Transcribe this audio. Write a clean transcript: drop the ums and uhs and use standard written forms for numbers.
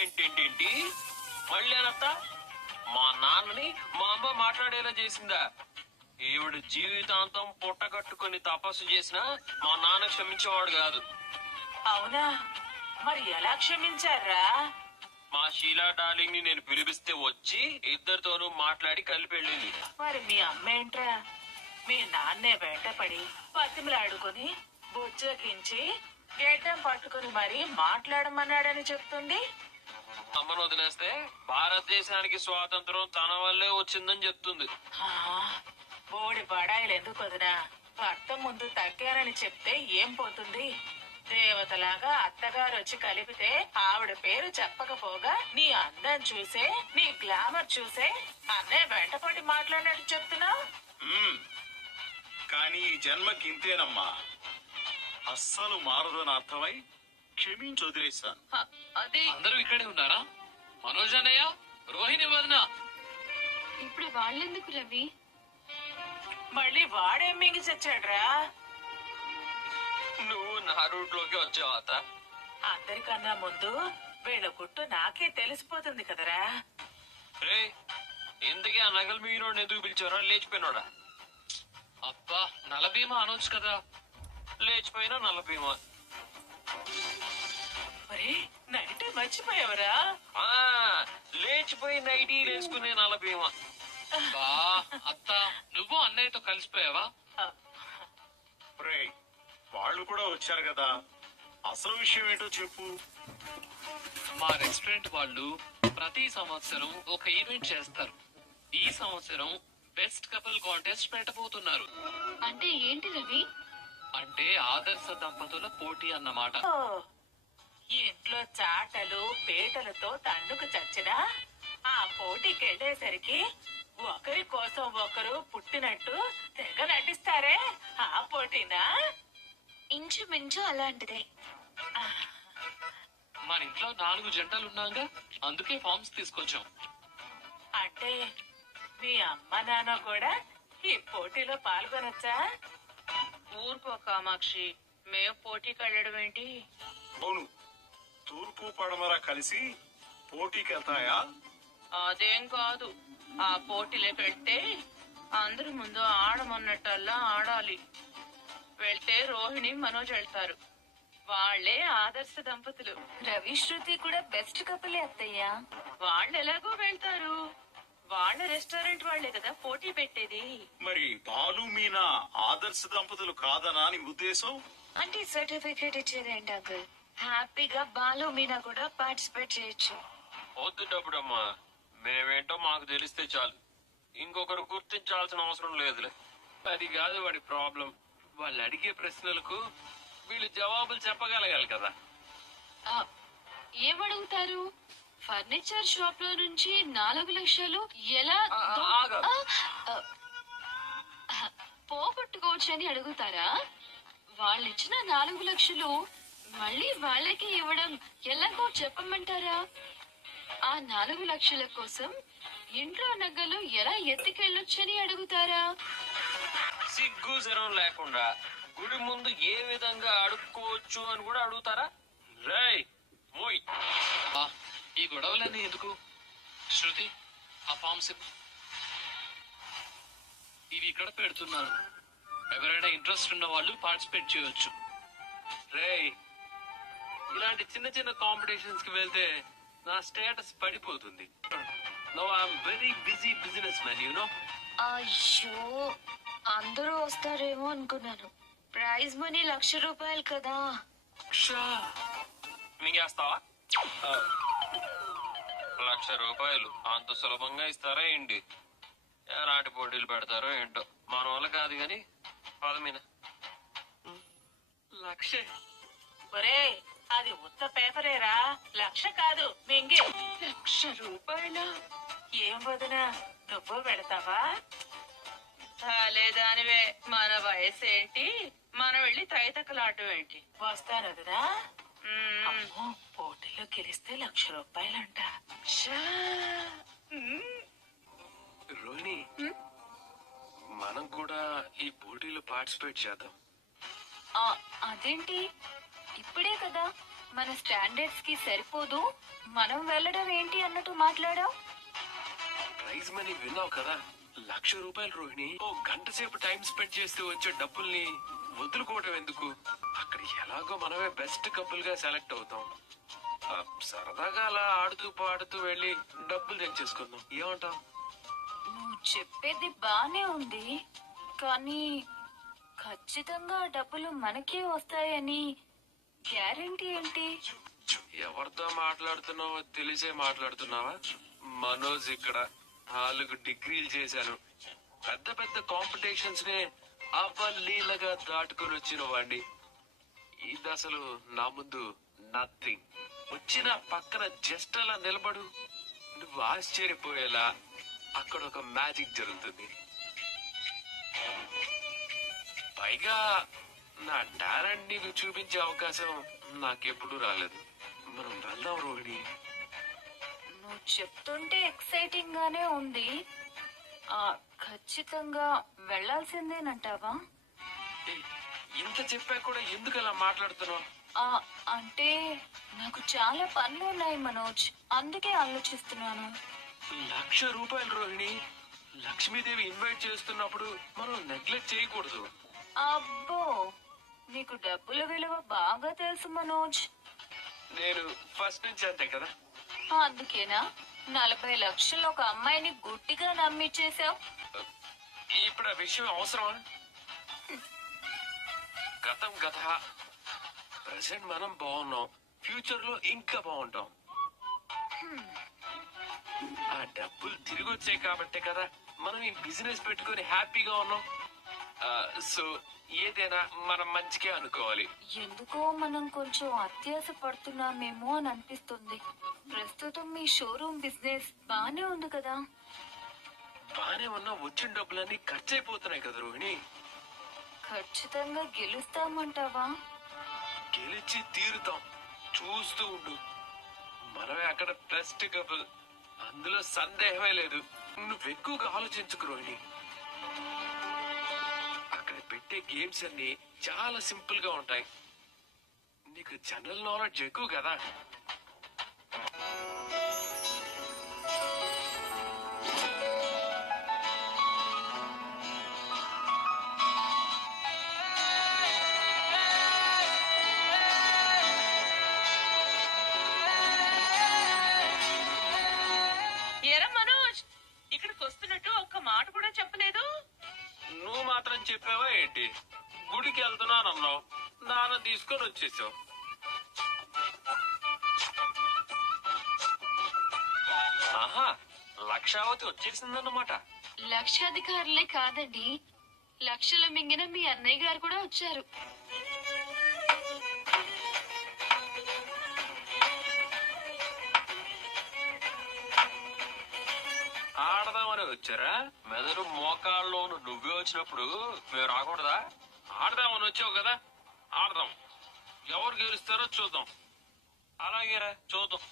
ఏంటి మళ్ళీ అనత్త మా నాన్నని మా అమ్మ మాట్లాడేలా చేసిందా? ఈవిడ జీవితాంతం పుట్టకట్టుకుని తపస్సు చేసినా మా నాన్న క్షమించేవాడు కాదు. అవునా? మరి ఎలా క్షమించారా? మా షీలా డార్లింగ్ ని నేను పిలిపిస్తే వచ్చి ఇద్దరితోనూ మాట్లాడి కలిపెళ్ళింది. మరి మీ అమ్మ ఏంట్రా? మీ నాన్నే వెంటపడి పతిమలాడుకుని బుజ్జగించి గెడ్డం పట్టుకుని మరి మాట్లాడమన్నాడని చెప్తుంది. అమ్మను వదిలేస్తే భారతదేశానికి స్వాతంత్రం తన వల్లే వచ్చిందని చెప్తుంది. బోడి బడాయిలు ఎందుకు వదినా? భర్త ముందు తగ్గానని చెప్తే ఏం పోతుంది? దేవతలాగా అత్తగారు వచ్చి కలిపితే ఆవిడ పేరు చెప్పకపోగా నీ అందం చూసే నీ గ్లామర్ చూసే అన్నయ్య వెంటపడి మాట్లాడినట్టు చెప్తున్నావు. కానీ ఈ జన్మకి ఇంతేనమ్మా, అస్సలు మారదని అర్థమై క్షమించి వదిలేశాను. అది అందరూ ఇక్కడే ఉన్నారా? మనోజ్ అన్నయ్య, రోహిణి వదిన. ఇప్పుడు వాళ్ళెందుకు రవి? మళ్ళీ వాడేం మింగి చచ్చాడ్రా? నువ్వు నా రూట్ లోకి వచ్చావు అత్త. అందరికన్నా ముందు వీళ్ళ గుట్టు నాకే తెలిసిపోతుంది కదరా. రే, ఇందుకే ఆ నగలు మీరోడు ఎందుకు పిలిచారో? లేచిపోయినోడా? అబ్బా, నల్ల భీమా అనొచ్చు కదా. లేచిపోయినా నల్ల భీమా. మరి నైట్ మర్చిపోయావరా? లేచిపోయి నైటీ వేసుకునే నల్ల భీమా. అత్త, నువ్వు అన్నయ్యతో కలిసిపోయావా? రేయ్, వాళ్ళు కూడా వచ్చారు కదా, అసలు విషయం ఏంటో చెప్పు. మా రెస్టారెంట్ వాళ్ళు ప్రతి సంవత్సరం ఒక ఈవెంట్ చేస్తారు. ఈ సంవత్సరం బెస్ట్ కపుల్ కాంటెస్ట్ పెట్టబోతున్నారు. అంటే ఏంటి రవి? అంటే ఆదర్శ దంపతుల పోటీ అన్నమాట. ఓ, ఇంట్లో చాటలు పీటలతో తన్నుకు చచ్చినా ఆ పోటీకి వెళ్ళేసరికి ఒకరి కోసం ఒకరు పుట్టినట్టు తెగ నటిస్తారే, ఆ పోటీనా? ఇంచుమించు అలాంటిదే. మన ఇంట్లో 4 జంటలు ఉన్నాగా, అందుకే ఫార్మ్స్ తీసుకొచ్చాం. అంటే మీ అమ్మ నాన్న కూడా ఈ పోటీలో పాల్గొనొచ్చా? ఊరుకో కామాక్షి, మేము పోటీకి వెళ్ళడం ఏంటి? అవును, తూర్పు పడమర కలిసి పోటీకి వెళ్తాయా? అదేం కాదు, ఆ పోటీలోకి వెళ్తే అందరి ముందు ఆడమన్నట్టల్లా ఆడాలి. వెళ్తే రోహిణి మనోజ్ వెళ్తారు. వాళ్లే ఆదర్శ దంపతులు. రవి శృతి కూడా బెస్ట్ కపులే అత్తయ్యా. వాళ్ళు ఎలాగో వెళ్తారు, వాళ్ళ రెస్టారెంట్ వాళ్లే కదా పోటీ పెట్టేది. మరి బాలు మీనా ఆదర్శ దంపతులు కాదనా నీ ఉద్దేశం? అంటే సర్టిఫికేట్ ఇచ్చేదేంటి అంకుల్? హ్యాపీగా బాలు మీనా కూడా పార్టిసిపేట్ చేయొచ్చు. వద్దు డబ్బుడమ్మా, మేమేంటో మాకు తెలిస్తే చాలు, ఇంకొకరు గుర్తించాల్సిన అవసరం లేదులే. అది కాదు వాడి ప్రాబ్లం. వాళ్ళు అడిగే ప్రశ్నలకు వీళ్ళు జవాబులు చెప్పగలగాలి కదా. ఏమడుగుతారు? ఫర్నిచర్ షాప్ లో నుంచి 4 లక్షలు ఎలా పోగొట్టుకోవచ్చని అడుగుతారా? వాళ్ళిచ్చిన 4 లక్షలు మళ్ళీ వాళ్ళకి ఇవ్వడం ఎలాగో చెప్పమంటారా? ఆ 4 లక్షల కోసం ఇంట్లో నగలు ఎలా ఎత్తుకెళ్ళొచ్చని అడుగుతారా? సిగ్గు జరం లేకుండా గుడి ముందు ఏ విధంగా అడుక్కోవచ్చు అని కూడా అడుగుతారా? రేయ్ మోయ్, ఈ గొడవలన్నీ ఎందుకు? శృతి, ఆ ఫార్మ్స్ ఇవి ఇక్కడ పెడుతున్నారు. ఎవరైనా ఇంట్రెస్ట్ ఉన్న వాళ్ళు పార్టిసిపేట్ చేయొచ్చు. రేయ్, ఇలాంటి చిన్న చిన్న కాంపిటీషన్స్ కి వెళ్తే నా స్టేటస్ పడిపోతుంది. No, I'm very busy business man, you know. అయ్యో, అందరూ వస్తారేమో అనుకున్నాను. ప్రైజ్ మనీ 1,00,000 రూపాయలు కదా. మింగేస్తావా? 1,00,000 రూపాయలు అంత సులభంగా ఇస్తారా ఏంటి? ఎలాంటి పోటీలు పెడతారో ఏంటో, మన వల్ల కాదు గాని పదమీన 1,00,000. ఒరే, అది ఉత్త పేపరేరా, 1,00,000 కాదు మింగి. 1,00,000 రూపాయలు? ఏం వదినా, నువ్వు పెడతావా? లేదానివే, మన వయసు ఏంటి, మనం వెళ్ళి తైతకలాటం ఏంటి? వస్తాను వదినా. పోటీలో గెలిస్తే 1,00,000 రూపాయలంట. రోహిణి, మనం కూడా ఈ పోటీలో పార్టిసిపేట్ చేద్దాం. అదేంటి? ఇప్పుడే కదా. మన స్టాండర్డ్స్ కి సరిపోదు, మనం వెళ్ళడం ఏంటి అన్నట్టు మాట్లాడావు. ప్రైజ్ మనీ విన్నావు కదా, ₹1,00,000 రోహిణి. ఓ గంట సేపు టైం స్పెండ్ చేస్తూ వచ్చే డబ్బుల్ని వదులుకోవటం ఎందుకు? అక్కడ ఎలాగో మనమే బెస్ట్ కపుల్ గా సెలెక్ట్ అవుతాం. సరదాగా అలా ఆడుతూ పాడుతూ వెళ్ళి డబ్బులు తెచ్చేసుకుందాం, ఏమంటావ్? నువ్వు చెప్పేది బానే ఉంది, కానీ ఖచ్చితంగా ఆ డబ్బులు మనకే వస్తాయని గ్యారెంటీ ఏంటి? ఎవరితో మాట్లాడుతున్నావో తెలిసే మాట్లాడుతున్నావా? మనోజ్ ఇక్కడ 4 డిగ్రీలు చేశాను. పెద్ద పెద్ద కాంపిటీషన్స్ నే అవలీలగా దాటుకుని వచ్చిన వాడిని. ఇది అసలు నా ముందు నథింగ్. వచ్చిన పక్కన జస్ట్ అలా నిలబడు, నువ్వు ఆశ్చర్యపోయేలా అక్కడ ఒక మ్యాజిక్ జరుగుతుంది. పైగా నా టాలెంట్ నీకు చూపించే అవకాశం నాకెప్పుడు రాలేదు. మనం వెళ్దాం రోహిణి. నువ్వు చెప్తుంటే ఎక్సైటింగ్ గానే ఉంది. ఖచ్చితంగా వెళ్ళాల్సిందేనంటావా? ఏయ్, ఇంత చెప్పా కూడా ఎందుకు అలా మాట్లాడుతున్నావు? అంటే నాకు చాలా పనులు ఉన్నాయి మనోజ్, అందుకే ఆలోచిస్తున్నాను. ₹1,00,000 రోహిణి. లక్ష్మీదేవి ఇన్వైట్ చేస్తున్నప్పుడు మనం నెగ్లెక్ట్ చేయకూడదు. అబ్బో, నీకు డబ్బుల విలువ బాగా తెలుసు మనోజ్. నేను ఫస్ట్ నుంచి అంతే కదా. అందుకేనా 40 లక్షలు ఒక అమ్మాయిని గుడ్డిగా నమ్మిచ్చేసావు? ఇప్పుడు ఆ విషయం అవసరమా? గతం గత. ప్రెసెంట్ మనం బాగున్నాం, ఫ్యూచర్ లో ఇంకా బాగుంటాం. ఆ డబ్బులు తిరిగి వచ్చాయి కాబట్టే కదా మనం ఈ బిజినెస్ పెట్టుకుని హ్యాపీగా ఉన్నాం. సో ఏదైనా మనం మంచిగా అనుకోవాలి. ఎందుకో మనం కొంచెం అత్యాశ పడుతున్నామేమో అని అనిపిస్తుంది. ప్రస్తుతం మీ షోరూమ్ బిజినెస్ బానే ఉంది కదా. బానే ఉన్నా వచ్చిన డబ్బులన్నీ ఖర్చు అయిపోతున్నాయి కదా రోహిణి. ఖచ్చితంగా గెలుస్తామంటావా? గెలిచి తీరుతాం, చూస్తూ ఉండు. మనమే అక్కడ బెస్ట్ కపుల్, అందులో సందేహమే లేదు. నువ్వు ఎక్కువగా ఆలోచించుకు రోహిణి. అక్కడ పెట్టే గేమ్స్ అన్ని చాలా సింపుల్ గా ఉంటాయి. నీకు జనరల్ నాలెడ్జ్ ఎక్కువ కదా. ఎరా మనోజ్, ఇక్కడికి వస్తున్నట్టు ఒక్క మాట కూడా చెప్పలేదు. నువ్వు మాత్రం చెప్పావా ఏంటి? గుడికి వెళ్తున్నానన్నావు, నాన్న తీసుకొని వచ్చేసావు. ఆహా, లక్షావతి వచ్చేసిందన్నమాట. లక్షాధికారులే కాదండి, లక్షల మింగిన మీ అన్నయ్య గారు కూడా వచ్చారు. ఆడదామని వచ్చారా? మెదడు మోకాళ్ళలోను నువ్వే వచ్చినప్పుడు మేము రాకూడదా? ఆడదామని వచ్చావు కదా, ఆడదాం. ఎవరు గెలుస్తారో చూద్దాం. అలాగేరా, చూద్దాం.